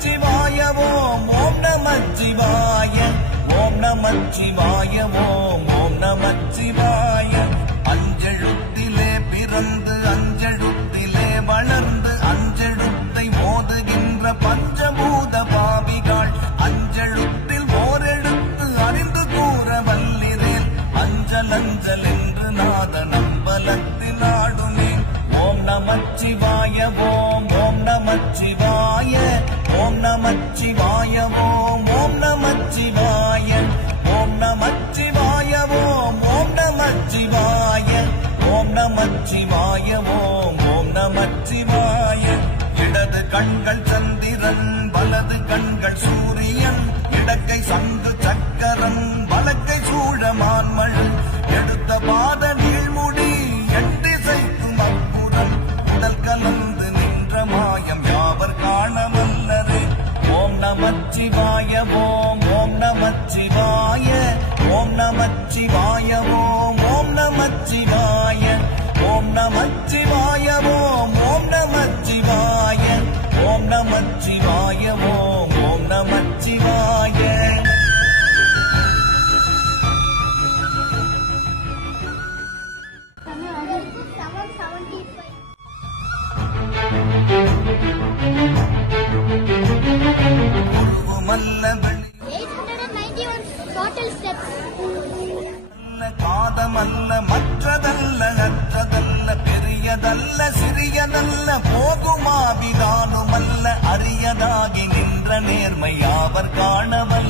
நமச்சிவாய ஓம் ஓம் நமச்சிவாய ஓம் நமச்சிவாய ஓம் ஓம் நமச்சிவாய அஞ்செழுத்திலே பிறந்து அஞ்செழு ஓம் நமச்சிவாய ஓம் நமச்சிவாய ஓம் நமச்சிவாய ஓம் நமச்சிவாய ஓம் நமச்சிவாய ஓம் நமச்சிவாய இடது கண்கள் சந்திரன் வலது கண்கள் சூரியன் நமச்சிவாய ஓம் ஓம் நமச்சிவாய ஓம் நமச்சிவாய ஓம் ஓம் நமச்சிவாய ஓம் நமச்சிவாய ஓம் ஓம் நமச்சிவாய ஓம் நமச்சிவாய ஓம் ஓம் நமச்சிவாய Thank you. Total steps. அல்ல காதமல்ல மற்றதல்ல அற்றதல்ல பெரியதல்ல சிறியதல்ல போகுமாவிதானுமல்ல அரியதாகி நின்ற நேர்மை யாவர் காணவர்